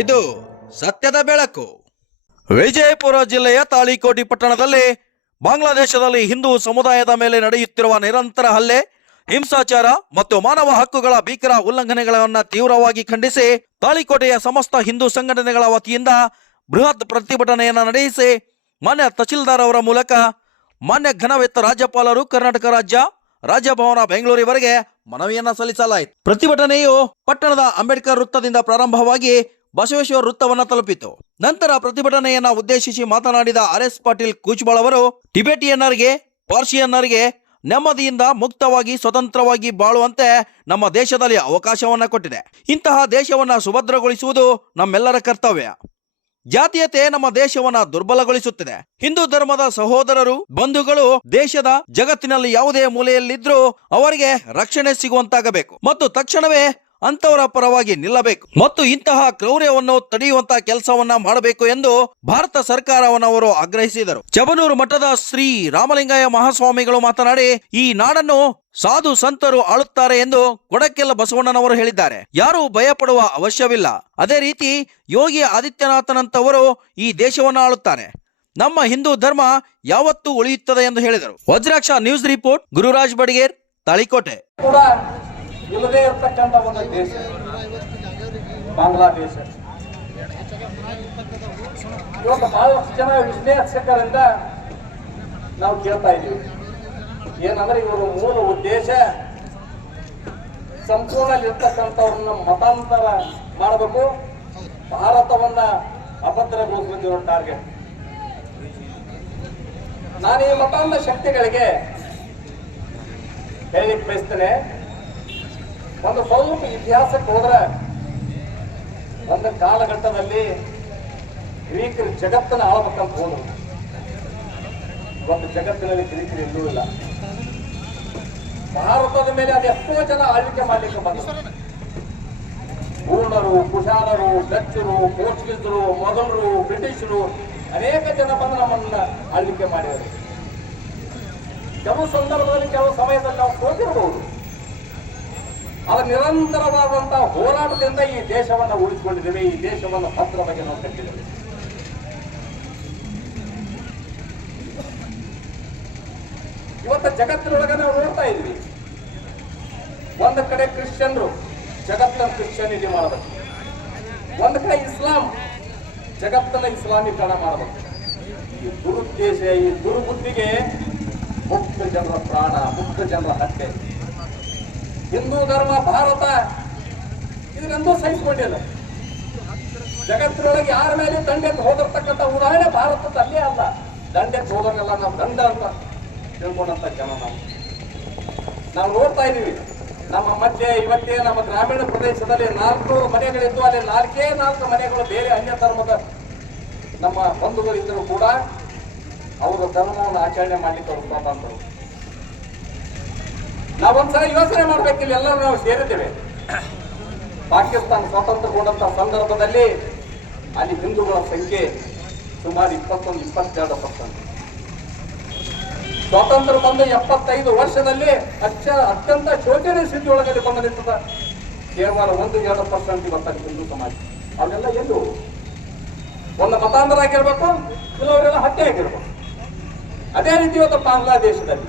ಇದು ಸತ್ಯದ ಬೆಳಕು. ವಿಜಯಪುರ ಜಿಲ್ಲೆಯ ತಾಳಿಕೋಟೆ ಪಟ್ಟಣದಲ್ಲಿ ಬಾಂಗ್ಲಾದೇಶದಲ್ಲಿ ಹಿಂದೂ ಸಮುದಾಯದ ಮೇಲೆ ನಡೆಯುತ್ತಿರುವ ನಿರಂತರ ಹಲ್ಲೆ, ಹಿಂಸಾಚಾರ ಮತ್ತು ಮಾನವ ಹಕ್ಕುಗಳ ಭೀಕರ ಉಲ್ಲಂಘನೆಗಳನ್ನು ತೀವ್ರವಾಗಿ ಖಂಡಿಸಿ ತಾಳಿಕೋಟೆಯ ಸಮಸ್ತ ಹಿಂದೂ ಸಂಘಟನೆಗಳ ವತಿಯಿಂದ ಬೃಹತ್ ಪ್ರತಿಭಟನೆಯನ್ನು ನಡೆಸಿ ಮಾನ್ಯ ತಹಶೀಲ್ದಾರ್ ಅವರ ಮೂಲಕ ಮಾನ್ಯ ಘನವೆತ್ತ ರಾಜ್ಯಪಾಲರು ಕರ್ನಾಟಕ ರಾಜ್ಯ ರಾಜಭವನ ಬೆಂಗಳೂರಿವರೆಗೆ ಮನವಿಯನ್ನ ಸಲ್ಲಿಸಲಾಯಿತು. ಪ್ರತಿಭಟನೆಯು ಪಟ್ಟಣದ ಅಂಬೇಡ್ಕರ್ ವೃತ್ತದಿಂದ ಪ್ರಾರಂಭವಾಗಿ ಬಸವೇಶ್ವರ ವೃತ್ತವನ್ನು ತಲುಪಿತು. ನಂತರ ಪ್ರತಿಭಟನೆಯನ್ನ ಉದ್ದೇಶಿಸಿ ಮಾತನಾಡಿದ ಆರ್.ಎಸ್. ಪಾಟೀಲ್ ಕೂಚ್ಬಾಳ್ ಅವರು ಟಿಬೆಟಿಯನ್ನರಿಗೆ, ಪಾರ್ಸಿಯನ್ನರಿಗೆ ನೆಮ್ಮದಿಯಿಂದ ಮುಕ್ತವಾಗಿ ಸ್ವತಂತ್ರವಾಗಿ ಬಾಳುವಂತೆ ನಮ್ಮ ದೇಶದಲ್ಲಿ ಅವಕಾಶವನ್ನ ಕೊಟ್ಟಿದೆ. ಇಂತಹ ದೇಶವನ್ನ ಸುಭದ್ರಗೊಳಿಸುವುದು ನಮ್ಮೆಲ್ಲರ ಕರ್ತವ್ಯ. ಜಾತೀಯತೆ ನಮ್ಮ ದೇಶವನ್ನ ದುರ್ಬಲಗೊಳಿಸುತ್ತಿದೆ. ಹಿಂದೂ ಧರ್ಮದ ಸಹೋದರರು, ಬಂಧುಗಳು ದೇಶದ ಜಗತ್ತಿನಲ್ಲಿ ಯಾವುದೇ ಮೂಲೆಯಲ್ಲಿದ್ರೂ ಅವರಿಗೆ ರಕ್ಷಣೆ ಸಿಗುವಂತಾಗಬೇಕು ಮತ್ತು ತಕ್ಷಣವೇ ಅಂತವರ ಪರವಾಗಿ ನಿಲ್ಲಬೇಕು ಮತ್ತು ಇಂತಹ ಕ್ರೌರ್ಯವನ್ನು ತಡೆಯುವಂತಹ ಕೆಲಸವನ್ನ ಮಾಡಬೇಕು ಎಂದು ಭಾರತ ಸರ್ಕಾರವನ್ನು ಆಗ್ರಹಿಸಿದರು. ಚಬನೂರು ಮಠದ ಶ್ರೀ ರಾಮಲಿಂಗಯ್ಯ ಮಹಾಸ್ವಾಮಿಗಳು ಮಾತನಾಡಿ, ಈ ನಾಡನ್ನು ಸಾಧು ಸಂತರು ಆಳುತ್ತಾರೆ ಎಂದು ಕೊಡಕೆಲ್ಲ ಬಸವಣ್ಣನವರು ಹೇಳಿದ್ದಾರೆ. ಯಾರೂ ಭಯಪಡುವ ಅವಶ್ಯವಿಲ್ಲ. ಅದೇ ರೀತಿ ಯೋಗಿ ಆದಿತ್ಯನಾಥನಂತವರು ಈ ದೇಶವನ್ನು ಆಳುತ್ತಾರೆ. ನಮ್ಮ ಹಿಂದೂ ಧರ್ಮ ಯಾವತ್ತೂ ಉಳಿಯುತ್ತದೆ ಎಂದು ಹೇಳಿದರು. Vajraksha news report, Gururaj Badiger, Talikote. ಇಲ್ಲದೇ ಇರತಕ್ಕಂಥ ಒಂದು ದೇಶ ಬಾಂಗ್ಲಾದೇಶ. ಇವತ್ತು ಬಹಳಷ್ಟು ಜನ ವಿಶ್ಲೇಷಕರಿಂದ ನಾವು ಕೇಳ್ತಾ ಇದ್ದೀವಿ, ಏನಂದ್ರೆ ಇವರು ಮೂಲ ಉದ್ದೇಶ ಸಂಪೂರ್ಣಲ್ಲಿರ್ತಕ್ಕಂಥವ್ರನ್ನ ಮತಾಂತರ ಮಾಡಬೇಕು, ಭಾರತವನ್ನ ಅಭದ್ರಗೊಳಿಸಬೇಕು ಟಾರ್ಗೆಟ್. ನಾನು ಈ ಮತಾಂಧ ಶಕ್ತಿಗಳಿಗೆ ಹೇಳಿಕ್ ಬಯಸ್ತೇನೆ, ಒಂದು ಸ್ವಲ್ಪ ಇತಿಹಾಸಕ್ಕೆ ಹೋದ್ರೆ ಒಂದು ಕಾಲಘಟ್ಟದಲ್ಲಿ ಗ್ರೀಕರು ಜಗತ್ತನ್ನು ಆಳ್ಬೇಕಂತ ಹೋದ್ರು. ಒಂದು ಜಗತ್ತಿನಲ್ಲಿ ಗ್ರೀಕರು ಎಲ್ಲೂ ಇಲ್ಲ. ಭಾರತದ ಮೇಲೆ ಅದೆಷ್ಟೋ ಜನ ಆಳ್ವಿಕೆ ಮಾಡ್ಲಿಕ್ಕೆ ಬಂದರು. ಪೂರ್ಣರು, ಕುಶಾಲರು, ಡಚ್ಚರು, ಪೋರ್ಚುಗೀಸರು, ಮೊಘಲರು, ಬ್ರಿಟಿಷರು ಅನೇಕ ಜನ ಬಂದು ನಮ್ಮನ್ನ ಆಳ್ವಿಕೆ ಮಾಡಿದರು. ಕೆಲವು ಸಂದರ್ಭದಲ್ಲಿ, ಕೆಲವು ಸಮಯದಲ್ಲಿ ನಾವು ಸೋತಿರಬಹುದು. ಅದರ ನಿರಂತರವಾದಂತಹ ಹೋರಾಟದಿಂದ ಈ ದೇಶವನ್ನು ಉಳಿಸಿಕೊಂಡಿದ್ದೇವೆ, ಈ ದೇಶವನ್ನು ಭದ್ರವಾಗಿ ನಾವು ಕಟ್ಟಿದ್ದೇವೆ. ಇವತ್ತು ಜಗತ್ತಿನೊಳಗೆ ನಾವು ನೋಡ್ತಾ ಇದ್ವಿ, ಒಂದು ಕಡೆ ಕ್ರಿಶ್ಚಿಯನ್ರು ಜಗತ್ತನ್ನು ಕ್ರಿಶ್ಚಿಯಾನಿಟಿ ಮಾಡಬೇಕು, ಒಂದು ಕಡೆ ಇಸ್ಲಾಂ ಜಗತ್ತನ್ನ ಇಸ್ಲಾಮೀಕರಣ ಮಾಡಬೇಕು. ಈ ದುರುದ್ದೇಶ, ಈ ದುರ್ಬುದ್ಧಿಗೆ ಮುಕ್ತ ಜನರ ಪ್ರಾಣ, ಮುಕ್ತ ಜನರ ಹತ್ಯೆ. ಹಿಂದೂ ಧರ್ಮ, ಭಾರತ ಇದನ್ನೆಂದೂ ಸಹಿಸಿಕೊಂಡಿಲ್ಲ. ಜಗತ್ತಿನೊಳಗೆ ಯಾರ ಮೇಲೆ ದಂಡೆತ್ತು ಹೋದಿರ್ತಕ್ಕಂಥ ಉದಾಹರಣೆ ಭಾರತದ ಅಲ್ಲೇ ಅಲ್ಲ. ದಂಡೆತ್ತು ಹೋದರೆಲ್ಲ ನಾವು ದಂಡ ಅಂತ ತಿಳ್ಕೊಂಡಂತ ಜನ ನಾವು ನೋಡ್ತಾ ಇದೀವಿ. ನಮ್ಮ ಮಧ್ಯೆ ಇವತ್ತೇ ನಮ್ಮ ಗ್ರಾಮೀಣ ಪ್ರದೇಶದಲ್ಲಿ 400 ಮನೆಗಳಿದ್ದು ಅಲ್ಲಿ 4 ಮನೆಗಳು ಬೇರೆ ಅನ್ಯ ಧರ್ಮದ ನಮ್ಮ ಬಂಧುಗಳಿದ್ದರೂ ಕೂಡ ಅವರ ಧರ್ಮವನ್ನು ಆಚರಣೆ ಮಾಡ್ಲಿಕ್ಕೆ ಅವರು ಸ್ವಾತಂತ್ರ್ಯ. ನಾವೊಂದ್ಸಲ ಯೋಚನೆ ಮಾಡ್ಬೇಕಿಲ್ಲ, ಎಲ್ಲರೂ ನಾವು ಸೇರಿದ್ದೇವೆ. ಪಾಕಿಸ್ತಾನ ಸ್ವಾತಂತ್ರ್ಯಗೊಂಡಂತ ಸಂದರ್ಭದಲ್ಲಿ ಅಲ್ಲಿ ಹಿಂದೂಗಳ ಸಂಖ್ಯೆ ಸುಮಾರು 21-22%. ಸ್ವಾತಂತ್ರ್ಯ ಬಂದ 75 ವರ್ಷದಲ್ಲಿ ಅತ್ಯಂತ ಶೋಚನೀಯ ಸ್ಥಿತಿಯೊಳಗಲ್ಲಿ ಬಂದು ನಿಂತದ ಕೇವಲ 1-2% ಇವತ್ತು ಹಿಂದೂ ಸಮಾಜ. ಅವರೆಲ್ಲ ಎಲ್ಲೂ ಒಂದು ಮತಾಂತರ ಆಗಿರ್ಬೇಕು, ಕೆಲವರೆಲ್ಲ ಹತ್ಯೆ ಆಗಿರ್ಬೇಕು. ಅದೇ ರೀತಿ ಇವತ್ತು ಬಾಂಗ್ಲಾದೇಶದಲ್ಲಿ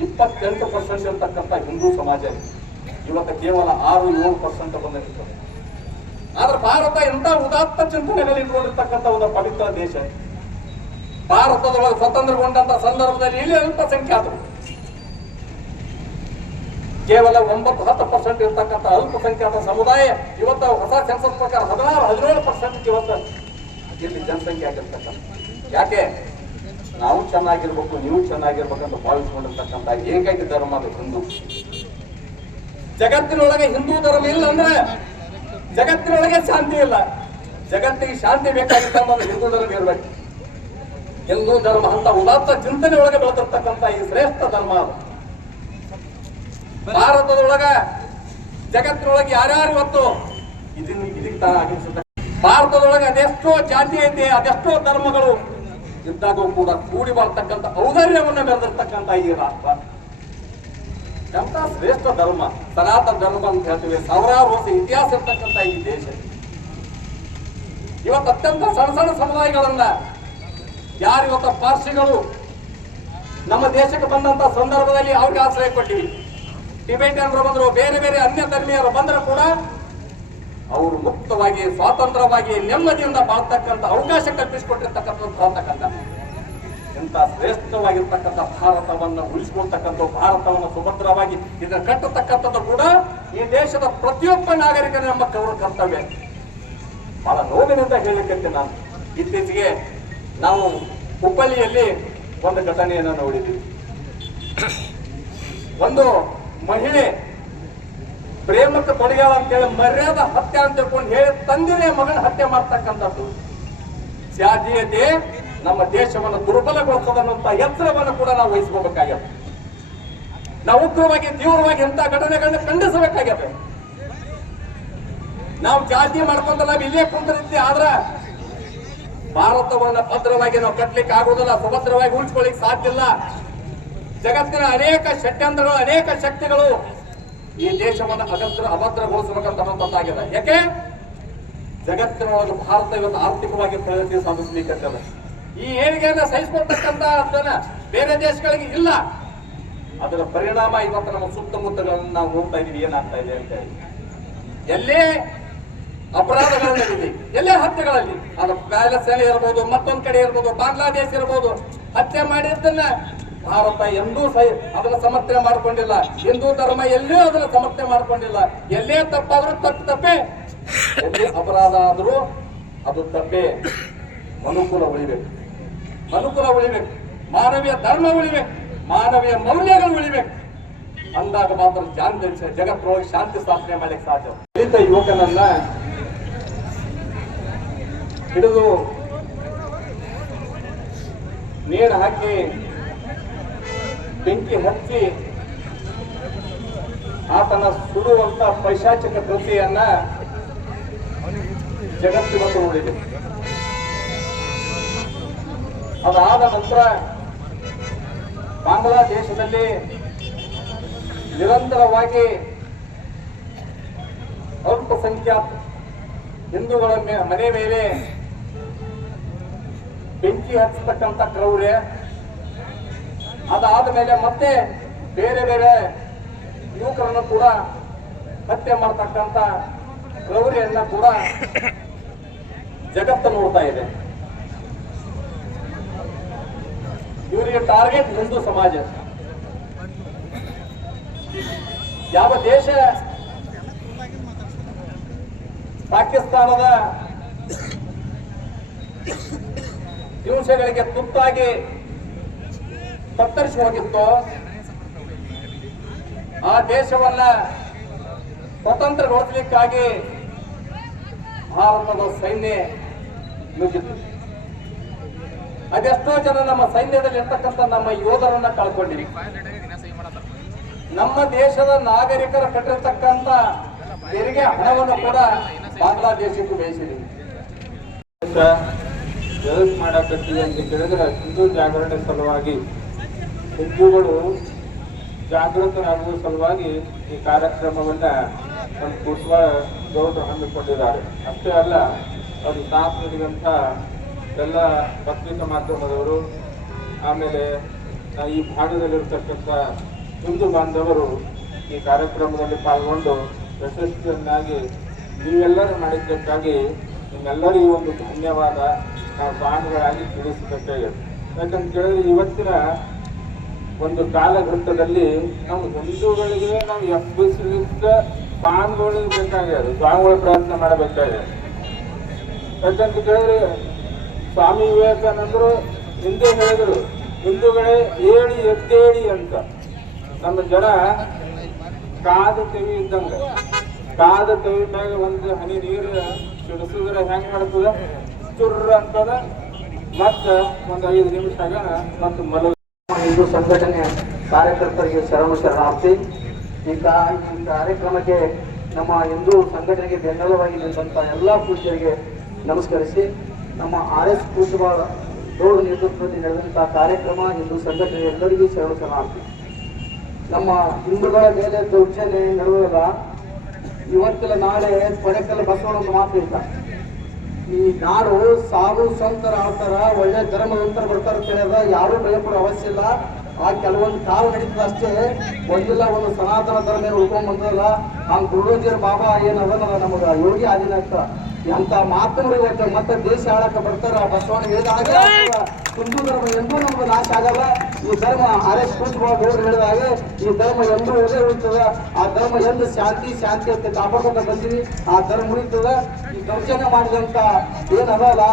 28% ಇರ್ತಕ್ಕಂಥ ಹಿಂದೂ ಸಮಾಜ ಇವತ್ತು ಕೇವಲ 6-7% ಬಂದಿರ್ತದೆ. ಆದ್ರೆ ಭಾರತ ಎಂತ ಉದಾತ್ತ ಚಿಂತನೆಗಳಲ್ಲಿ ಇಟ್ಕೊಂಡಿರ್ತಕ್ಕಂಥ ಒಂದು ಪವಿತ್ರ ದೇಶ. ಭಾರತದೊಳಗೆ ಸ್ವತಂತ್ರಗೊಂಡಂತ ಸಂದರ್ಭದಲ್ಲಿ ಇಲ್ಲಿ ಅಲ್ಪಸಂಖ್ಯಾತರು ಕೇವಲ 9-10% ಇರ್ತಕ್ಕಂಥ ಅಲ್ಪಸಂಖ್ಯಾತ ಸಮುದಾಯ ಇವತ್ತು ಹೊಸ ಸೆನ್ಸಸ್ ಪ್ರಕಾರ 16-17% ಇವತ್ತು ಇಲ್ಲಿ ಜನಸಂಖ್ಯೆ ಆಗಿರ್ತಕ್ಕಂಥ. ಯಾಕೆ? ನಾವು ಚೆನ್ನಾಗಿರ್ಬೇಕು, ನೀವು ಚೆನ್ನಾಗಿರ್ಬೇಕಂತ ಭಾವಿಸಿಕೊಂಡಿರ್ತಕ್ಕಂಥ ಏಕೈಕ ಧರ್ಮ ಅದು ಹಿಂದೂ. ಜಗತ್ತಿನೊಳಗೆ ಹಿಂದೂ ಧರ್ಮ ಇಲ್ಲ ಅಂದ್ರೆ ಜಗತ್ತಿನೊಳಗೆ ಶಾಂತಿ ಇಲ್ಲ. ಜಗತ್ತಿಗೆ ಶಾಂತಿ ಬೇಕಾಗಿತ್ತು ಅನ್ನೋದು ಹಿಂದೂ ಧರ್ಮ ಇರಬೇಕು. ಹಿಂದೂ ಧರ್ಮ ಅಂತ ಉದಾತ್ತ ಚಿಂತನೆ ಒಳಗೆ ಬೆಳೆದಿರ್ತಕ್ಕಂಥ ಈ ಶ್ರೇಷ್ಠ ಧರ್ಮ ಅದು. ಭಾರತದೊಳಗ ಜಗತ್ತಿನೊಳಗೆ ಯಾರ್ಯಾರು ಇವತ್ತು ಇದಕ್ಕೆ ತರ ಆಗಿಸುತ್ತೆ. ಭಾರತದೊಳಗೆ ಅದೆಷ್ಟೋ ಜಾತಿ ಐತೆ, ಅದೆಷ್ಟೋ ಧರ್ಮಗಳು ಇದ್ದಾಗೂ ಕೂಡ ಕೂಡಿ ಬರ್ತಕ್ಕಂಥ ಔದಾರ್ಯವನ್ನು ಮೆರೆದಿರ್ತಕ್ಕಂಥ ಈ ರಾಷ್ಟ್ರ ಎಂತ ಶ್ರೇಷ್ಠ ಧರ್ಮ, ಸನಾತನ ಧರ್ಮ ಅಂತ ಹೇಳ್ತೀವಿ. ಸಾವಿರಾರು ವರ್ಷ ಇತಿಹಾಸ ಇರ್ತಕ್ಕಂಥ ಈ ದೇಶ ಇವತ್ತು ಅತ್ಯಂತ ಸಣ್ಣ ಸಣ್ಣ ಸಮುದಾಯಗಳನ್ನ ಯಾರು ಇವತ್ತ ಪಾರ್ಸಿಗಳು ನಮ್ಮ ದೇಶಕ್ಕೆ ಬಂದಂತ ಸಂದರ್ಭದಲ್ಲಿ ಅವ್ರಿಗೆ ಆಶ್ರಯ ಕೊಟ್ಟಿವಿ. ಟಿಬೆಟಿಯನ್ರು ಬಂದರು, ಬೇರೆ ಬೇರೆ ಅನ್ಯ ಧರ್ಮೀಯರು ಬಂದರೂ ಕೂಡ ಅವರು ಮುಕ್ತವಾಗಿ ಸ್ವಾತಂತ್ರ್ಯವಾಗಿ ನೆಮ್ಮದಿಯಿಂದ ಬಾಳ್ತಕ್ಕಂಥ ಅವಕಾಶ ಕಲ್ಪಿಸಿಕೊಟ್ಟಿರ್ತಕ್ಕಂಥ ಇಂಥ ಶ್ರೇಷ್ಠವಾಗಿರ್ತಕ್ಕಂಥ ಭಾರತವನ್ನು ಉಳಿಸಿಕೊಳ್ತಕ್ಕಂಥ ಭಾರತವನ್ನು ಸುಭದ್ರವಾಗಿ ಇದನ್ನು ಕಟ್ಟತಕ್ಕಂಥದ್ದು ಕೂಡ ಈ ದೇಶದ ಪ್ರತಿಯೊಬ್ಬ ನಾಗರಿಕನ ನಮ್ಮ ಕರ್ತವ್ಯ. ಬಹಳ ನೋವಿನಿಂದ ಹೇಳಲಿಕ್ಕೆ ನಾನು ಇತ್ತೀಚೆಗೆ ನಾವು ಹುಬ್ಬಳ್ಳಿಯಲ್ಲಿ ಒಂದು ಘಟನೆಯನ್ನು ನೋಡಿದ್ದೀವಿ. ಒಂದು ಮಹಿಳೆ ಪ್ರೇಮಕ್ಕೆ ತೊಡಗ್ಯಾಳ ಅಂತೇಳಿ ಮರ್ಯಾದ ಹತ್ಯೆ ಅಂತ ತಿಳ್ಕೊಂಡು ಹೇಳಿ ತಂದೆನೇ ಮಗನ ಹತ್ಯೆ ಮಾಡ್ತಕ್ಕಂಥದ್ದು. ಜಾತೀಯತೆ ನಮ್ಮ ದೇಶವನ್ನು ದುರ್ಬಲಗೊಳಿಸೋದನ್ನಂತ ಎಚ್ಚರವನ್ನು ಕೂಡ ನಾವು ವಹಿಸ್ಕೋಬೇಕಾಗ್ಯದ. ನಾವು ಉಗ್ರವಾಗಿ ತೀವ್ರವಾಗಿ ಇಂಥ ಘಟನೆಗಳನ್ನ ಖಂಡಿಸಬೇಕಾಗ್ಯದ. ನಾವು ಜಾತಿ ಮಾಡ್ಕೊಂತ ನಾವು ಇಲ್ಲೇ ಕುಂತಿರ್ತೀವಿ, ಆದ್ರ ಭಾರತವನ್ನ ಭದ್ರವಾಗಿ ನಾವು ಕಟ್ಲಿಕ್ಕೆ ಆಗುವುದಿಲ್ಲ, ಸುಭದ್ರವಾಗಿ ಉಳಿಸ್ಕೊಳ್ಳಿಕ್ ಸಾಧ್ಯ ಇಲ್ಲ. ಜಗತ್ತಿನ ಅನೇಕ ಷಡ್ಯಂತ್ರಗಳು, ಅನೇಕ ಶಕ್ತಿಗಳು ಈ ದೇಶವನ್ನು ಅಭದ್ರಗೊಳಿಸಬೇಕಂತಾಗಿದೆ. ಯಾಕೆ ಜಗತ್ತಿನೊಳಗೆ ಭಾರತ ಇವತ್ತು ಆರ್ಥಿಕವಾಗಿ ಪ್ರಗತಿ ಸಾಧಿಸಲಿಕ್ಕೆ ಈ ಏಳಿಗೆಯನ್ನ ಸಹಿಸಿಕೊಳ್ತಕ್ಕಂತ ಜನ ಬೇರೆ ದೇಶಗಳಿಗೆ ಇಲ್ಲ. ಅದರ ಪರಿಣಾಮ ಇವತ್ತು ನಮ್ಮ ಸುತ್ತಮುತ್ತಗಳನ್ನು ನಾವು ನೋಡ್ತಾ ಇದೀವಿ, ಏನಾಗ್ತಾ ಇದೆ ಅಂತ ಹೇಳಿ. ಎಲ್ಲೇ ಅಪರಾಧಗಳಲ್ಲಿ, ಎಲ್ಲೇ ಹತ್ಯೆಗಳಲ್ಲಿ, ಅದು ಪ್ಯಾಲೆಸ್ತೇನ್ ಇರ್ಬೋದು, ಮತ್ತೊಂದ್ ಕಡೆ ಇರ್ಬೋದು, ಬಾಂಗ್ಲಾದೇಶ ಇರ್ಬೋದು, ಹತ್ಯೆ ಮಾಡಿದ್ದನ್ನ ಭಾರತ ಎಂದೂ ಅದನ್ನ ಸಮರ್ಥನೆ ಮಾಡ್ಕೊಂಡಿಲ್ಲ. ಹಿಂದೂ ಧರ್ಮ ಎಲ್ಲೂ ಅದನ್ನ ಸಮರ್ಥನೆ ಮಾಡ್ಕೊಂಡಿಲ್ಲ. ಎಲ್ಲೇ ತಪ್ಪಾದ್ರೂ ತಪ್ಪೇ, ಎಲ್ಲೇ ಅಪರಾಧ ಆದ್ರೂ ಅದು ತಪ್ಪೇ. ಮನುಕುಲ ಉಳಿಬೇಕು, ಮನುಕುಲ ಉಳಿಬೇಕು, ಮಾನವೀಯ ಧರ್ಮ ಉಳಿಬೇಕು, ಮಾನವೀಯ ಮೌಲ್ಯಗಳು ಉಳಿಬೇಕು. ಅಂದಾಗ ಮಾತ್ರ ಜಗತ್ತೊಳಗೆ ಶಾಂತಿ ಸ್ಥಾಪನೆ ಮಾಡ್ಲಿಕ್ಕೆ ಸಾಧ್ಯ. ದಲಿತ ಯುವಕನನ್ನ ಹಿಡಿದು ನೇಣು ಹಾಕಿ ಬೆಂಕಿ ಹಚ್ಚಿ ಆತನ ಸುಡುವಂತ ಪೈಶಾಚಿಕ ಕೃತಿಯನ್ನ ಜಗತ್ತಿವತ್ತು ನೋಡಿದೆ. ಅದಾದ ನಂತರ ಬಾಂಗ್ಲಾದೇಶದಲ್ಲಿ ನಿರಂತರವಾಗಿ ಅಲ್ಪಸಂಖ್ಯಾತ ಹಿಂದೂಗಳ ಮನೆ ಮೇಲೆ ಬೆಂಕಿ ಹಚ್ಚತಕ್ಕಂಥ ಕ್ರೌರ್ಯ, ಅದಾದ ಮೇಲೆ ಮತ್ತೆ ಬೇರೆ ಬೇರೆ ಯುವಕರನ್ನು ಕೂಡ ಹತ್ಯೆ ಮಾಡತಕ್ಕಂಥ ಕ್ರೌರ್ಯನ್ನ ಕೂಡ ಜಗತ್ತು ನೋಡ್ತಾ ಇದೆ. ಇವರಿಗೆ ಟಾರ್ಗೆಟ್ ಹಿಂದೂ ಸಮಾಜ. ಯಾವ ದೇಶ ಪಾಕಿಸ್ತಾನದ ಹಿಂಸೆಗಳಿಗೆ ತುತ್ತಾಗಿ ತತ್ತರಿಸಿ ಹೋಗಿತ್ತು, ಆ ದೇಶವನ್ನ ಸ್ವತಂತ್ರಗೊಳಿಸಲಿಕ್ಕಾಗಿ ಭಾರತದ ಸೈನ್ಯ ನುಗ್ಗಿತ್ತು. ಅದೆಷ್ಟೋ ಜನ ನಮ್ಮ ಸೈನ್ಯದಲ್ಲಿ ಇರ್ತಕ್ಕಂಥ ನಮ್ಮ ಯೋಧರನ್ನ ಕಳ್ಕೊಂಡಿವಿ. ನಮ್ಮ ದೇಶದ ನಾಗರಿಕರ ಕಟ್ಟಿರ್ತಕ್ಕಂಥ ತೆರಿಗೆ ಹಣವನ್ನು ಕೂಡ ಬಾಂಗ್ಲಾದೇಶಕ್ಕೂ ಬೇಯಿಸಿದೆ. ಮಾಡಕತ್ತೀವಿ ಅಂತ ಕೇಳಿದ್ರೆ ಹಿಂದೂ ಜಾಗರಣೆ ಸಲುವಾಗಿ, ಹಿಂದೂಗಳು ಜಾಗೃತರಾಗುವ ಸಲುವಾಗಿ ಈ ಕಾರ್ಯಕ್ರಮವನ್ನ ನಮ್ಮ ಕುಟುಂಬ ಗೌಡರು ಹಮ್ಮಿಕೊಂಡಿದ್ದಾರೆ. ಅಷ್ಟೇ ಅಲ್ಲ, ಅದು ಸಾಥ್ ನೀಡಿದಂಥ ಎಲ್ಲ ಪತ್ರಿಕಾ ಮಾಧ್ಯಮದವರು, ಆಮೇಲೆ ಈ ಭಾಗದಲ್ಲಿರ್ತಕ್ಕಂಥ ಹಿಂದೂ ಬಾಂಧವರು ಈ ಕಾರ್ಯಕ್ರಮದಲ್ಲಿ ಪಾಲ್ಗೊಂಡು ಯಶಸ್ವಿಯನ್ನಾಗಿ ನೀವೆಲ್ಲರೂ ಮಾಡಿದ್ದಕ್ಕಾಗಿ ನಿಮ್ಮೆಲ್ಲರಿಗೂ ಒಂದು ಧನ್ಯವಾದ ನಾವು ಸ್ವಾಮಿಗಳಾಗಿ ತಿಳಿಸಬೇಕಾಗಿದೆ. ಯಾಕಂತ ಕೇಳಿದ್ರೆ ಇವತ್ತಿನ ಒಂದು ಕಾಲಘಟ್ಟದಲ್ಲಿ ನಮ್ಮ ಹಿಂದೂಗಳಿಗೆ ನಾವು ಎಬ್ಬಿಸಲಿಕ್ಕೆ ಸ್ವಾಮಿಗಳಿಗೆ ಬೇಕಾಗ್ಯದು, ಸ್ವಾಮಿಗಳ ಪ್ರಯತ್ನ ಮಾಡಬೇಕಾಗಿದೆ. ಯಾಕಂತ ಕೇಳಿದ್ರೆ ಸ್ವಾಮಿ ವಿವೇಕಾನಂದರು ಹಿಂದೆ ಹೇಳಿದರು, ಹಿಂದೂಗಳೇ ಏಳಿ ಎದ್ದೇಳಿ ಅಂತ. ನಮ್ಮ ಜನ ಕಾದ ತೆವಿ ಇದ್ದಂಗ, ಕಾದ ತೆವಿ ಮ್ಯಾಗ ಒಂದು ಹನಿ ನೀರು ಸಿಡಿಸಿದ್ರೆ ಹೆಂಗ್ ಮಾಡ್ತದ, ಚುರ್ರ ಅಂತದ, ಮತ್ತ ಒಂದು 5 ನಿಮಿಷ ಮತ್ತು ಮಲ. ಹಿಂದೂ ಸಂಘಟನೆಯ ಕಾರ್ಯಕರ್ತರಿಗೆ ಶರಣಾರ್ಥಿ. ಈ ಕಾರ್ಯಕ್ರಮಕ್ಕೆ ನಮ್ಮ ಹಿಂದೂ ಸಂಘಟನೆಗೆ ಬೆಂಬಲವಾಗಿ ನಿಂತ ಎಲ್ಲ ಪೂಜ್ಯರಿಗೆ ನಮಸ್ಕರಿಸಿ, ನಮ್ಮ RS ಕೂಸುವಾಳ ಗೌಡ ನೇತೃತ್ವದಲ್ಲಿ ನಡೆದಂತಹ ಕಾರ್ಯಕ್ರಮ ಹಿಂದೂ ಸಂಘಟನೆ ಎಲ್ಲರಿಗೂ ಶರಣಾರ್ಥಿ. ನಮ್ಮ ಹಿಂದೂಗಳ ಮೇಲೆ ದೌರ್ಜನ್ಯ ನಡೆಯುವುದಿಲ್ಲ. ಇವತ್ತಿನ ನಾಳೆ ಕೊಡೆಕಲ್ ಬಸವಣ್ಣ ಮಾತು ಇಲ್ಲ. ಈ ನಾಡು ಸಾಧು ಸಂತರ ಆಳ್ತಾರ, ಒಳ್ಳೆ ಧರ್ಮವಂತರ ಬರ್ತಾರ ಕೇಳಿದ ಯಾರು ಭಯಪಡೋ ಅವಶ್ಯ ಇಲ್ಲ. ಆ ಕೆಲವೊಂದು ಕಾಲ ನಡೀತದ ಅಷ್ಟೇ, ಒಂದಿಲ್ಲ ಒಂದು ಸನಾತನ ಧರ್ಮ ಉಳ್ಕೊಂಡ್ ಬಂದಲ್ಲ. ಹಂಗ ಗುರುಜಿಯರ್ ಬಾಬಾ ಏನದ ನಮಗ ಯೋಗಿ ಆದಿನಾಥ ಅಂತ ಮಹಾತ್ಮರು ಮತ್ತೆ ದೇಶ ಆಳಕ ಬರ್ತಾರ. ಬಸವಣ್ಣ ಹೇಳಿದಾಗ ಹಿಂದೂ ಧರ್ಮ ಎಂದೂ ನಮ್ಗೆ ನಾಶ ಆಗಲ್ಲ. ಈ ಧರ್ಮ RS ಕೂತ್ಕೊಂಡು ಹೇಳಿದಾಗ ಈ ಧರ್ಮ ಎಂದೂ ಒಳ್ಳೆ ಉಳಿತದ. ಆ ಧರ್ಮ ಎಂದು ಶಾಂತಿ ಅಂತ ಕಾಪಾಡ್ಕೊಂತ ಬಂದಿವಿ. ಆ ಧರ್ಮ ಉಳಿತದ. ಈ ದೌರ್ಜನ್ಯ ಮಾಡಿದಂತ ಏನದಲ್ಲ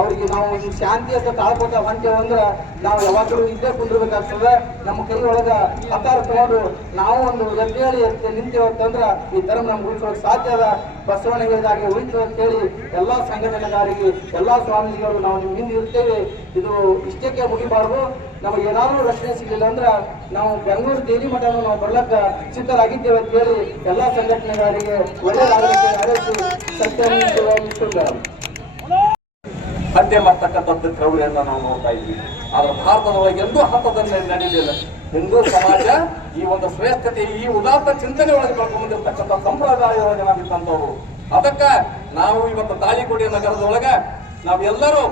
ಅವ್ರಿಗೆ ನಾವು ಶಾಂತಿ ಅಂತ ತಾಳ್ಕೊತ ಹೊಂಟೇವ ಅಂದ್ರೆ ನಾವು ಯಾವಾಗಲೂ ಇದ್ದೇ ಕುಂದಿರ್ಬೇಕಾಗ್ತದೆ. ನಮ್ಮ ಕೈ ಒಳಗ ಹತ್ತಾರ ತಗೊಂಡು ನಾವು ಒಂದು ಎದ್ದೇಳಿ ನಿಂತೇವಂತಂದ್ರ ಈ ಧರ್ಮ ನಮ್ಗೆ ಉಳಿಸೋಕೆ ಸಾಧ್ಯ ಅದ. ಬಸವಣ್ಣ ಹೇಳಿದಾಗೆ ಉಳಿತದೆ ಅಂತ ಹೇಳಿ ಎಲ್ಲಾ ಸಂಘಟನೆಗಾರಿಗೆ ಎಲ್ಲಾ ಸ್ವಾಮೀಜಿಗಳು ನಾವು ನಿಮ್ ಹಿಂದೆ ಇರ್ತೇವೆ. ಇದು ಇಷ್ಟಕ್ಕೆ ಮುಗಿಬಾರ್ದು. ನಮಗೆ ಏನಾದ್ರೂ ರಕ್ಷಣೆ ಸಿಗಲಿಲ್ಲ ಅಂದ್ರೆ ನಾವು ಬೆಂಗಳೂರು ದೇವಿ ಮಠವನ್ನು ನಾವು ಬರ್ಲಕ್ಕ ಸಿದ್ಧರಾಗಿದ್ದೇವೆ ಅಂತ ಹೇಳಿ ಎಲ್ಲಾ ಸಂಘಟನೆಗಾರಿಗೆ ಒಳ್ಳೆಯದಾಗಲಿಕ್ಕೆ ಹಾರೈಸಿ ಸತ್ಯ ಹತ್ಯೆ ಮಾಡ್ತಕ್ಕಂಥದ್ದು ಕ್ರೌರ್ಯನ್ನ ನಾವು ನೋಡ್ತಾ ಇದ್ವಿ. ಆದ್ರೆ ಭಾರತದೊಳಗೆ ಎಂದೂ ಹಂತದಲ್ಲಿ ನಡೆಯಲಿಲ್ಲ. ಹಿಂದೂ ಸಮಾಜ ಈ ಒಂದು ಶ್ರೇಷ್ಠತೆ, ಈ ಉದಾತ್ತ ಚಿಂತನೆ ಒಳಗೆ ಬೆಳ್ಕೊಂಡ್ಬಂದಿರ್ತಕ್ಕಂಥ ಸಂಪ್ರದಾಯದೊಳಗೆ ನಾವಿದ್ದಂಥವ್ರು. ಅದಕ್ಕ ನಾವು ಇವತ್ತು ತಾಳಿಕೋಟೆ ನಗರದೊಳಗ ನಾವೆಲ್ಲರೂ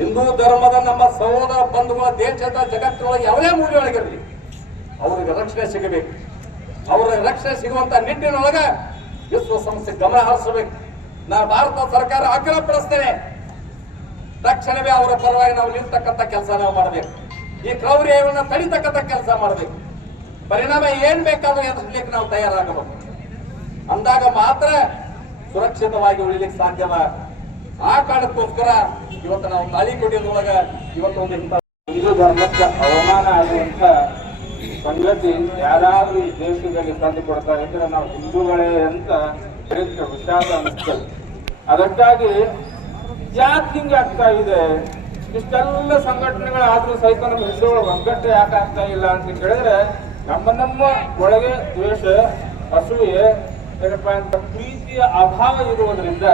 ಹಿಂದೂ ಧರ್ಮದ ನಮ್ಮ ಸಹೋದರ ಬಂಧುಗಳ ದೇಶದ ಜಗತ್ತಿನೊಳಗೆ ಯಾವುದೇ ಮೂಲೆಯೊಳಗಿರಲಿ ಅವ್ರಿಗೆ ರಕ್ಷಣೆ ಸಿಗಬೇಕು. ಅವರ ರಕ್ಷಣೆ ಸಿಗುವಂತ ನಿಟ್ಟಿನೊಳಗ ವಿಶ್ವಸಂಸ್ಥೆ ಗಮನ ಹರಿಸಬೇಕು. ನಾನು ಭಾರತ ಸರ್ಕಾರ ಆಗ್ರಹಪಡಿಸ್ತೇನೆ, ತಕ್ಷಣವೇ ಅವರ ಪರವಾಗಿ ನಾವು ನಿಲ್ತಕ್ಕಂಥ ಕೆಲಸ ನಾವು ಮಾಡಬೇಕು. ಈ ಕ್ರೌರ್ಯವನ್ನು ತಡಿತಕ್ಕಂಥ ಕೆಲಸ ಮಾಡಬೇಕು. ಪರಿಣಾಮ ಏನ್ ಬೇಕಾದ್ರೂ ಎದುರಿಸಲಿಕ್ಕೆ ನಾವು ತಯಾರಾಗಬೇಕು. ಅಂದಾಗ ಮಾತ್ರ ಸುರಕ್ಷಿತವಾಗಿ ಉಳಿಲಿಕ್ಕೆ ಸಾಧ್ಯವ. ಆ ಕಾರಣಕ್ಕೋಸ್ಕರ ಇವತ್ತು ನಾವು ತಾಳಿಕೋಟೆಯೊಳಗ ಇವತ್ತು ಒಂದು ಇಂಥ ಹಿಂದೂ ಧರ್ಮಕ್ಕೆ ಅವಮಾನ ಆಗುವಂತ ಸಂಗತಿ ಯಾರಾದ್ರೂ ಈ ದೇಶದಲ್ಲಿ ತಂದು ಕೊಡ್ತಾರೆ ಅಂದ್ರೆ ನಾವು ಹಿಂದೂಗಳೇ ಅಂತ ಹೇಳಿದ್ರೆ ವಿಷಾದ ಅನಿಸ್ತದೆ. ಅದಕ್ಕಾಗಿ ಯಾಕೆ ಹಿಂಗೆ ಆಗ್ತಾ ಇದೆ? ಇಷ್ಟೆಲ್ಲ ಸಂಘಟನೆಗಳಾದ್ರೂ ಸಹಿತ ನಮ್ಮ ಹಿಂದೂಗಳ ಒಗ್ಗಟ್ಟು ಯಾಕೆ ಆಗ್ತಾ ಇಲ್ಲ ಅಂತ ಕೇಳಿದ್ರೆ ನಮ್ಮ ಒಳಗೆ ದ್ವೇಷ, ಅಸೂಯೆ, ಏನಪ್ಪಾ ಅಂತ ಪ್ರೀತಿಯ ಅಭಾವ ಇರುವುದರಿಂದ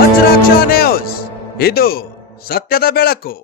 ವಜ್ರಾಕ್ಷ ನ್ಯೂಸ್, ಇದು ಸತ್ಯದ ಬೆಳಕು.